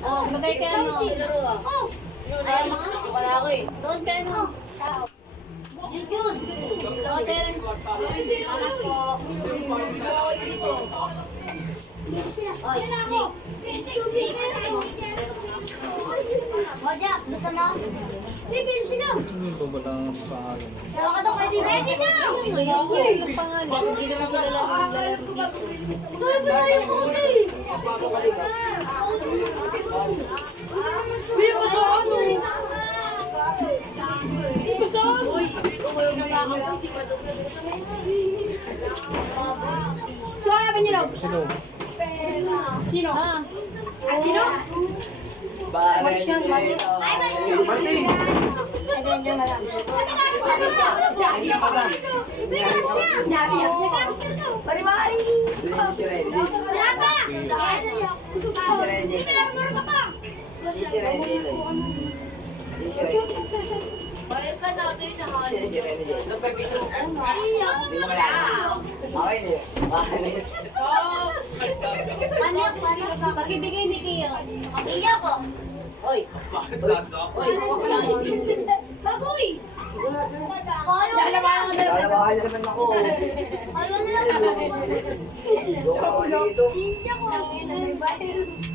Oh, bagay ka ano. Oh. Ay, wala ako eh. Doon ka ano. Yun. Oh, Darren. Anak ko. Oy, ako. Wajak, gusto na? Bibili sila. Hindi ko ba lang pangalan? Dawa ka daw pwede. Ready na! Ang pangalan. Hindi naman sila lang naglalaro dito. Sorry ba tayo ko kasi? Uy, masaan mo? Masaan? Sino hanapin niyo daw? Sino? Sino? Sino? Watch yan, watch. Martin! Ayan, dyan marami. Bari-bari! Si Renny. Wala pa! Si Renny. Si Renny. Si Renny. Si Renny. Hindi mo kailangan. Okay niyo. Panik, panik. Pag-ibigay ni Kiyo. Iya ko. Hoy. Baboy! Lalabahan na naman ako. Ayaw na lang. Doon ako dito. Iya ko.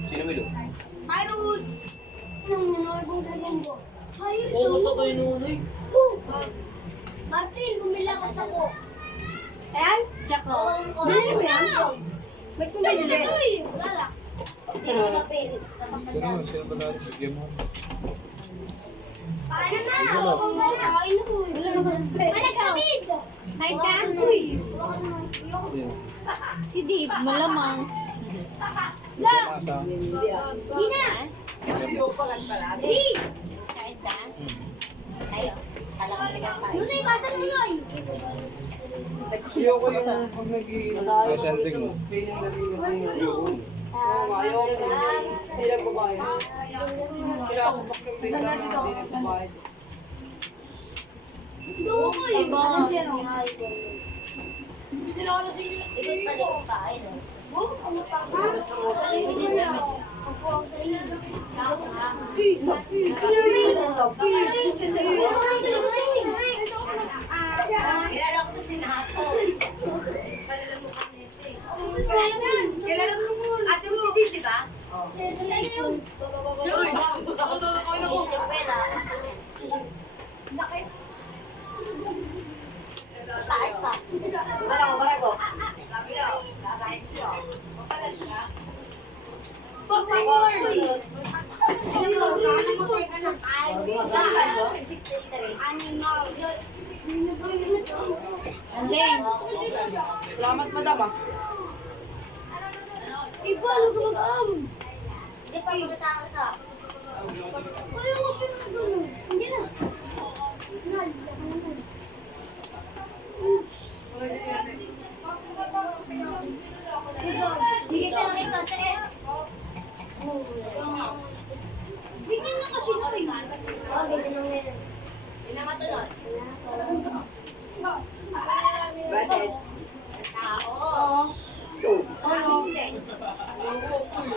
Sino Milo? Virus! Oo, gusto ko yung nunoy. Martin, bumili ako sa ko. Ayan? Tsako. Bili mo yan? Ba't mo binili? Wala lang. Hindi ko napilit. Sino ba natin? Bigyan mo. Paano na? Kain ako. Malagsamid! Kain ka? Uy! Si Dave, malamang. La! Asa? Di na! Di! Kain ka? Kayo. Nunoy, basan Nunoy! Ayoko yung pag Presenting mo. Ayaw ko. Hindi lang babae. Sila sa pakyong bigla na hindi lang babae. Doon ko eh. Iba. Ikot pa din pa. Ayun. Ano pa? Ate mo si Dave, di ba? Taas pa. Barago. Andeng. Salamat madam ah. Iba, lugo mag-am. Hindi pa yung batang ka. Ayaw ko siya na gano'n. Hindi na. Hindi siya nakita sa S. Bigyan na kasi na rin. Oo, ganyan lang meron. Pinakatunod. Baset. Oo.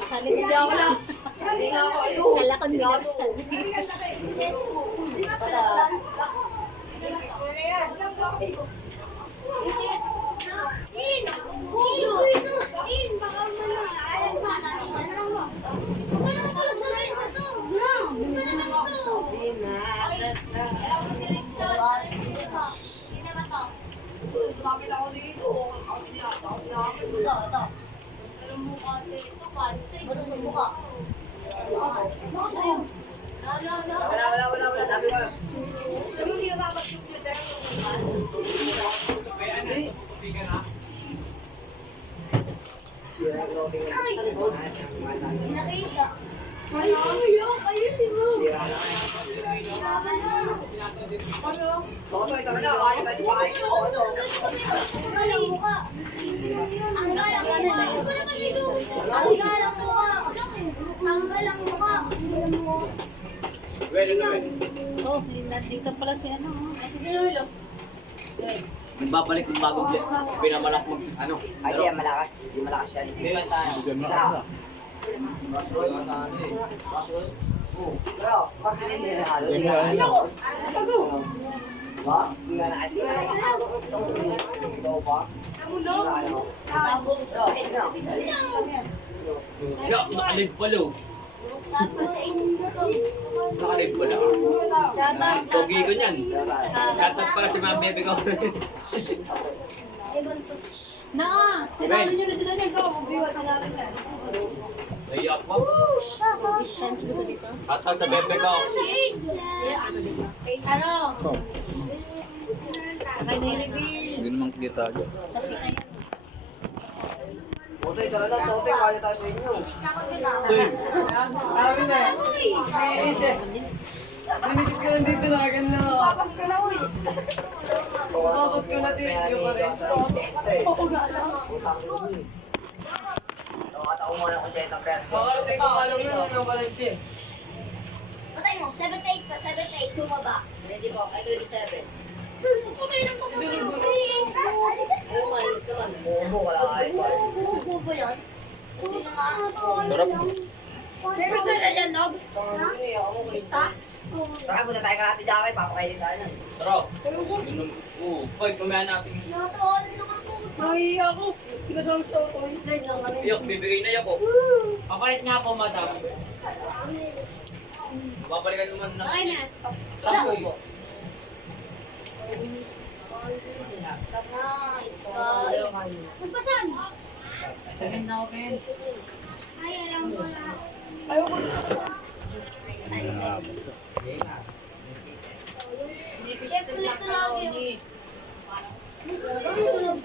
Salit Hindi ako lang. Hindi nga ako ito. Kala ko hindi na salit. Kapit ako dito. Ako Ito, ito. Ba't sa mukha? Baka sa'yo. Wala. Sabi ko. Nakita. Ayusin mo. Toto, ito na. Kaya ba ito ba? Galang mukha. Ang galang mukha. Ang galang mukha. Ang galang mukha. Oh, nandito pala si ano. Nagbabalik ng bagong jet. Pinamalak mag ano. Ay, di, malakas. Di malakas yan. Bigyan mo. Game mo ano? Ya, nakalive pala oh. Nakalive pala. Pogi ko niyan. Shoutout pala si Ma'am Bebe ko. Na! Sinalo nyo na sila niyan. Gawa kung biwat na natin yan. Naiyak pa. Distance ko dito. Shoutout sa Bebe ko. Ano? Oh, Patay na yung reveal. hindi naman kita agad. Kasi na yan. Uy, Kami na. Sinisip ko lang dito na agad na. Papas ka na, uy. Papas ko na dito pa rin. Makarating ko alam na ano pala siya. Patay mo, 78 pa, 78, bumaba. Hindi po, ay 27. Patay lang Bobo, wala kayo. Bubo ba yan? Sarap. May gusto siya dyan, Nob? Basta? Tara, punta tayo kalati dyan kayo, papakainin tayo nun. Tara. Oo. Hoy, pamayan natin. Nahiya ako. Hindi ko saan sa ako. Slide lang kami. Yok, bibigay na yako. Papalit nga po, madam. Babalikan naman na. Okay na. Saan ko? Mas pa saan? Ay, alam ko na. Netflix na lang yun. Sunog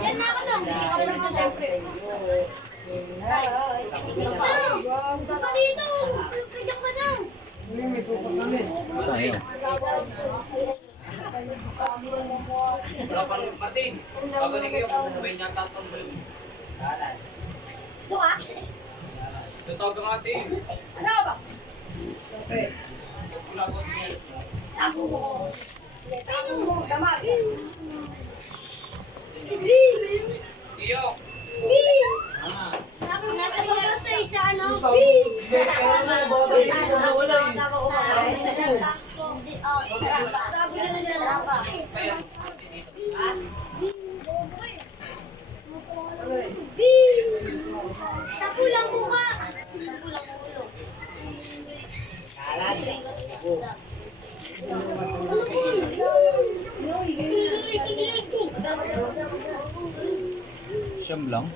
Diyan na ako dong. Siyempre mo, siyempre. Baka dito. Kajak ka na. Tayo. Wala pang Martin. Bago ni kayo, may niya tatang balon. Doon ah. Tutawag ang ating. Ano ba? Kulagot niya. Ako. Tama. Iyo. Nasa baba sa isa, ano? Kaya na, baka tayo wala eh. Kaya. Sa pulang muka. Sa pulang ulo. Siyam lang.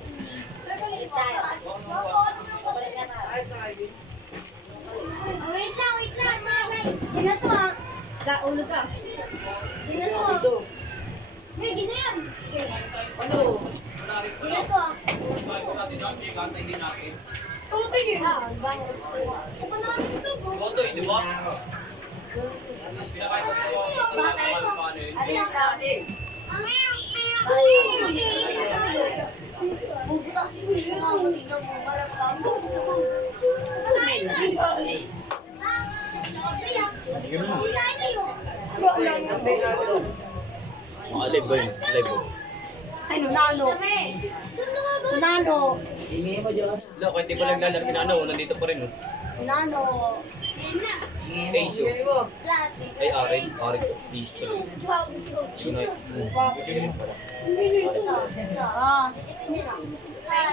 Wait lang, mga guys. Sino to ah? Ulo ka. Sino to ah? Hey, gina yan. Ano? Wala rin Sino pala. to ah? Bakit ko natin ang kantay din natin? Ah, bangos. Ano natin to? Botoy, di ba? Pinakain ko ito. Paano yun? Alin ka? Bubutas yung mga tingnan mo. Marapang. Game mo. Mga live ba yun? Live ba? Ay, nunano. Nunano. Lo, kahit di pa naglalaro pinano, nandito pa rin. Nunano. Peso. Ay, Arin. Arin ko. Peace ko lang. Unite. Ah.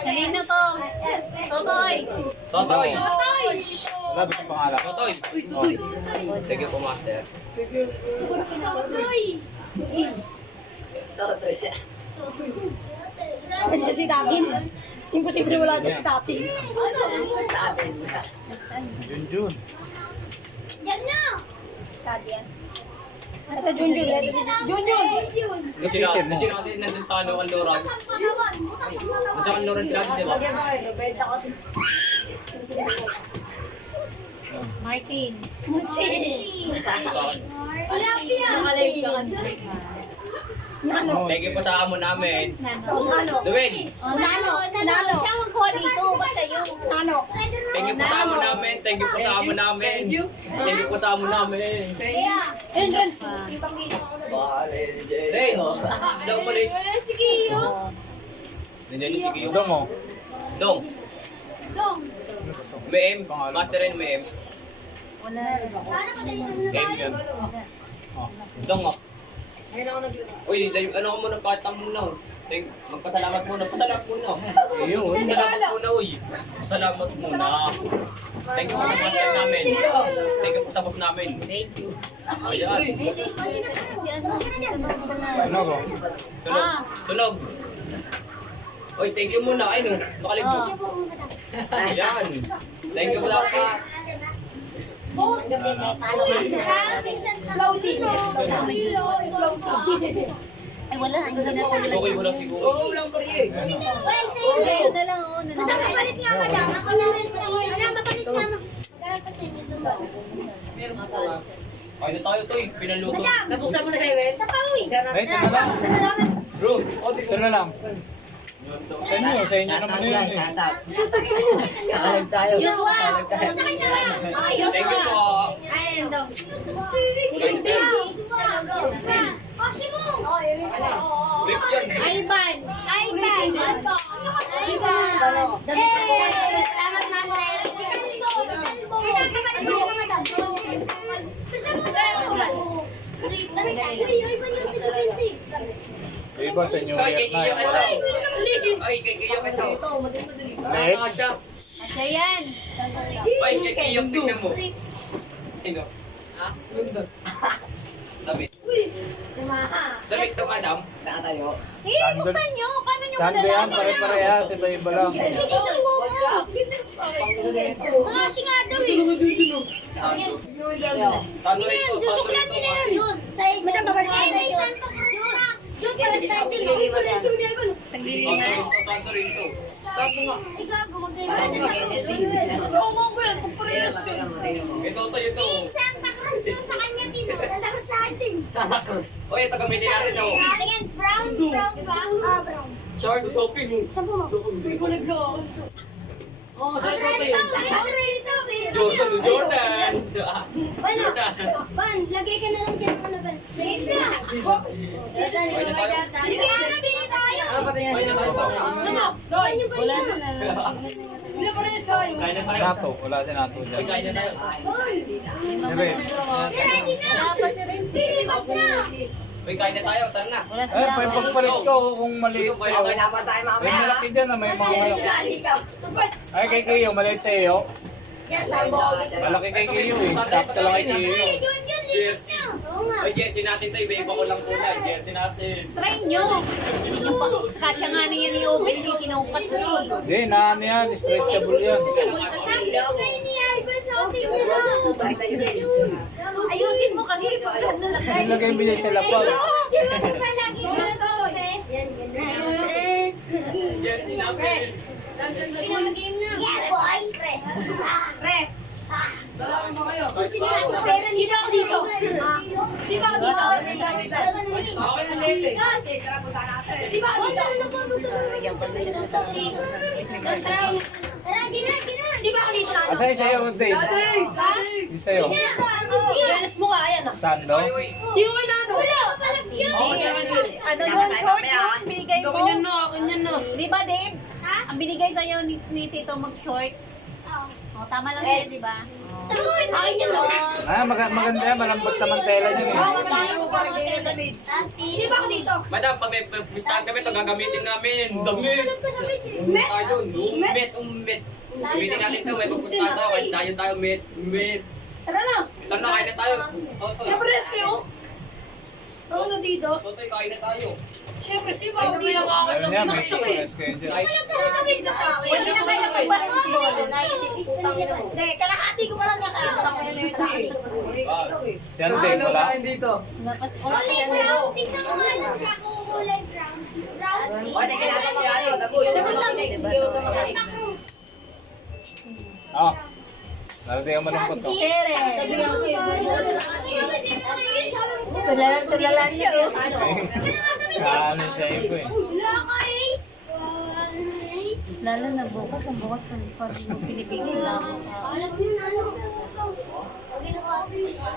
Kanino to? Totoy. Totoy! Wala ba yung pangalan? Totoy! Uy, thank you po, Master. Nandiyan si Tatin. Imposible wala dyan si Tatin. Junjun. Yan na! Tadian. Ito Junjun. Ito si Junjun. Kasi natin nandun sa ano, Kanloran. Nasa Kanloran sila, di ba? Martin. Nano. Thank you po sa amo namin. Nano. Duwin! Nano. Nano. Siya magkuha dito. Basta yung Nano. Thank you po sa amo namin. Thank you po sa amo namin. Thank you po sa amo namin. Entrance Ray, daw umalis. Wala si Kiyo. Nandiyan yung sige. Udong mo. Dong, Dong. may M. Master rin may M. Paano pa tayo M yun. Dong, oh. Uy, ano ko muna, patang muna. Magpasalamat muna. Pasalamat muna. Ayun. Pasalamat muna, uy. Pasalamat muna. Thank you po sa content namin. Thank you po sa book namin. Thank you. Ayan. Ano ko? Tunog. Tunog. Uy, thank you muna. Ay, no. Nakalibot. Ayan. Thank you po po. Ay, wala. Hindi na talaga. Okay mo lang siguro. Kayo na lang, oh. Papalit nga ba daw? Ako na rin sa iyo. Papalit nga mo. Kaya na tayo, Toy. Pinaluto. Nabuksan mo na sa iyo, sa pauwi. Ay, ito na lang. Bro. Ito na lang. Sa inyo naman yun eh. Thank you po. Rip yan. Ivan. Salamat, Master. Yung iba sa New Ay, Year na. kay Yung wala. Ay, kay Kiyo kasi. Leg. Ano siya? Asya yan. Ay, kay Kiyo, tingnan mo. Sino? Ha? Damit. Damit to, madam. Eh, buksan nyo. Paano nyo Saan ba yan? malalaman? Pare-parehas. Iba-iba lang. Kasi nga daw eh. Sando rin to, sando rin to. Yun. Sa isang pa yun, para sa atin. Sando rin to. Ikaw, gumagay Ito, ito. Santa Cruz doon sa kanya tinulala ko sa atin. Santa Cruz. O, ito gamitin natin ako. Tingin, brown ba? Brown. Short shopping. Oh, sa ito yun. Jordan. Bueno, Ban, lagay ka na lang dyan. Ano, Ban? Lagay ka na. Lagay ka na, bili tayo. Ano ba tingnan siya tayo? Ban yung bali yun. Kain na tayo. Nato. Wala si Nato Ay, dyan. kain na tayo. Si Red. Ready na. Silibas na. Uy, kain na tayo. Tara na. Ay, pagpalit ko kung maliit sa'yo. May malaki dyan na may mga malaki. Ay, kay Kiyo, maliit sa iyo. Malaki kay Kiyo eh. Sakto lang kay Kiyo. Jersey. Ay, jersey natin tayo. Iba ko lang muna. Jersey natin. Try nyo. Hindi nyo pa. Kasya nga niya ni Oben. Hindi kinukat na eh. Hindi, ano yan. Stretchable yan. Ayusin mo kasi pag nalagay. Ilagay yung bilay sa lapag. Jersey natin. Sino ako dito? Sino ako dito? Okay na late eh. Sino ako dito? Sino ako dito? Asa yung sa'yo, Dave? Yung sa'yo. Ganas mo nga, ayan ah. Sando? Wala ka palang yun. Ano yun, short yun, binigay mo. Ganyan na. Di ba, Dave? Ang binigay sa'yo ni Tito mag-short. O, tama lang yan, di ba? Akin yun lang. Ah, maganda yan. Malambot naman tela niyan eh. Sino ako dito? Madam, pag may pistahan kami, ito gagamitin namin. Damit. Tayo, umet. Gamitin natin ito. May pagpunta tayo. Kahit tayo, met. Tara na. Ito na, kain na tayo. Totoy. Kapares kayo. Saan na dito? Totoy, kain na tayo. Siyempre, si Pao, hindi na ako Ayun yan, may nakasakit. squares kayo dyan. Ay, Sasabihin ka sa akin. Hindi na kayo magbalas mo. Hindi, kalahati ko pa lang niya Si Ande, wala. Kulay brown. Tignan mo nga lang siya kung kulay brown. Santa Cruz. Ah, narating ang malambot to. Tere. Tulala siya, oh. Ano sa'yo ko eh. Guys! Lalo na bukas, ang bukas pag pinipigil lang. Alam niyo, nasa mga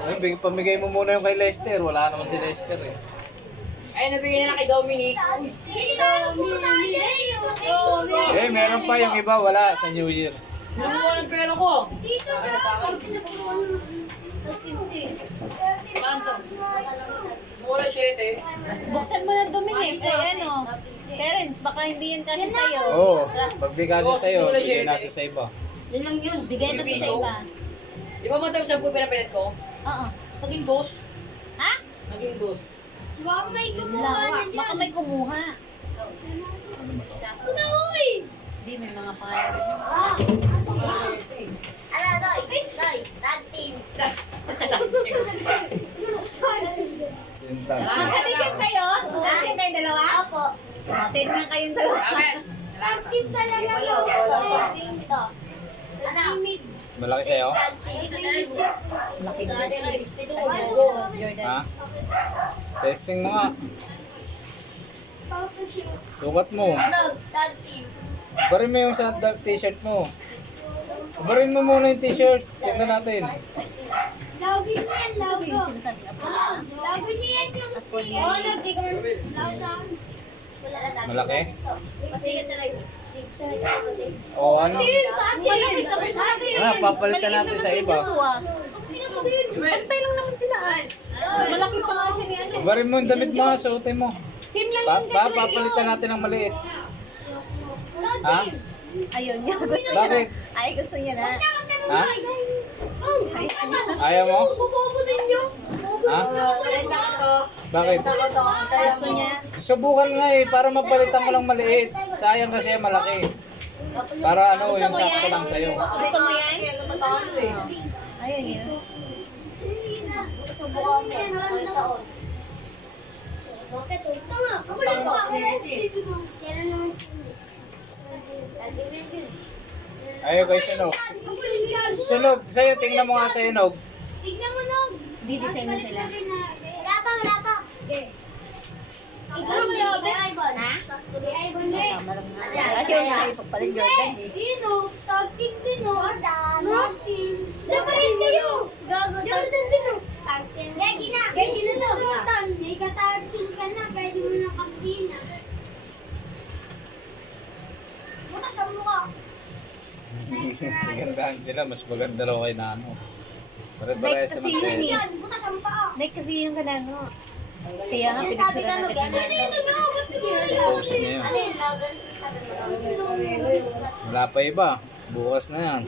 Ay, pamigay mo muna yung kay Lester. Wala naman si Lester eh. Ay, nabigyan na kay Dominic. Eh, meron pa yung iba. Wala sa New Year. Nakuha ng pera ko. Nakuha ng 7. Buksan mo na Dominic. Ay, ano? Parents, baka hindi yan kasi sa'yo. Oo. Pagbigay sa'yo, bigay natin sa iba. Yun lang yun. Bigay na to sa iba. Di ba madam 10 pinapilit ko? Oo. Naging 2. Ha? Naging 2. Baka may kumuha. Hindi, may mga pangalan. Yun lang. Magkatisim kayo? Magkatisim kayo dalawa? Opo. Matin na kayong dalawa. Active talaga to. Ito. Ano? Malaki sa'yo? Dito sa libo. Laki na. Jordan. Ha? Sesing mo nga. Sukat mo. Love, active. Barin mo yung sa t-shirt mo. Barin mo muna yung t-shirt. Tingnan natin. Lagi niya yan, logo. Lagi niya yan yung sticker. Oo, lagi ko. Lagi sa akin. Wala na tayo. Malaki? Pasigat sa live. O ano? Malaki. Ah, papalitan natin sa iba. Pantay lang naman sila. Malaki pa nga siya niya. Barin mo yung damit mo, suotin mo. Sim lang yun. Papalitan natin ng maliit. Ha? Ayun niya. Gusto niya na. Bakit? Ay, gusto niya na. Ha? Ayaw mo? Bubobo ninyo. Ha? Bakit? Gusto niya. Subukan nga eh, para mapalitan mo lang maliit. Sayang kasi yung malaki. Para ano, yung sakto lang sa'yo. Gusto mo yan? Ayun yun. Subukan mo. Ang taon. Bakit? Tama. Kamulit mo. Sira naman Ayaw kay Sunog. Sunog, sa'yo, tingnan mo nga sa Sunog. Tignan mo, Nog. Di-design mo sila. Wala pa, wala pa. Ikaw mo yun, Ivan. Ha? Ivan, eh. Tama lang nga. Ayaw niya kayo pagpalit Jordan eh. Dino, tag team din, no? Tag team. Napalis kayo. Gago, Jordan din, no? Tag team. Ready na. Ready na to. Jordan, may ka-tag team ka na. Pwede mo na kapina. Buta sa mukha. Gandahan sila, mas maganda raw kay Nano. Pare-parehas Kasi naman yun tayo. eh. Buta sa mukha. Like kasi yung kanano. Kaya nga Sabi pinagpura ka, na no? kita. Ano yun, no? Ba't ka Post na yun. Ano yun, lagan? Wala pa iba. Bukas na yan.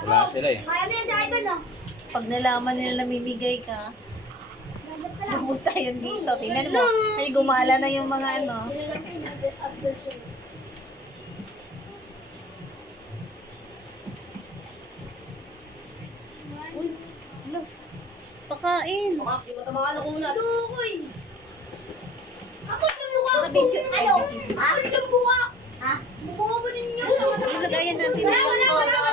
Wala sila eh. Marami yan sa Ivan, no? Pag nalaman nila namimigay ka, pumunta yun dito. Tingnan mo. Ay, gumala na yung mga ano. Uy, lo. Pakain. Lukoy. Ako sa mukha ko. Nakabidyo. Ano? Ako sa mukha. Ha? Mukha ko ninyo. Lagayan natin. Wala, wala, wala.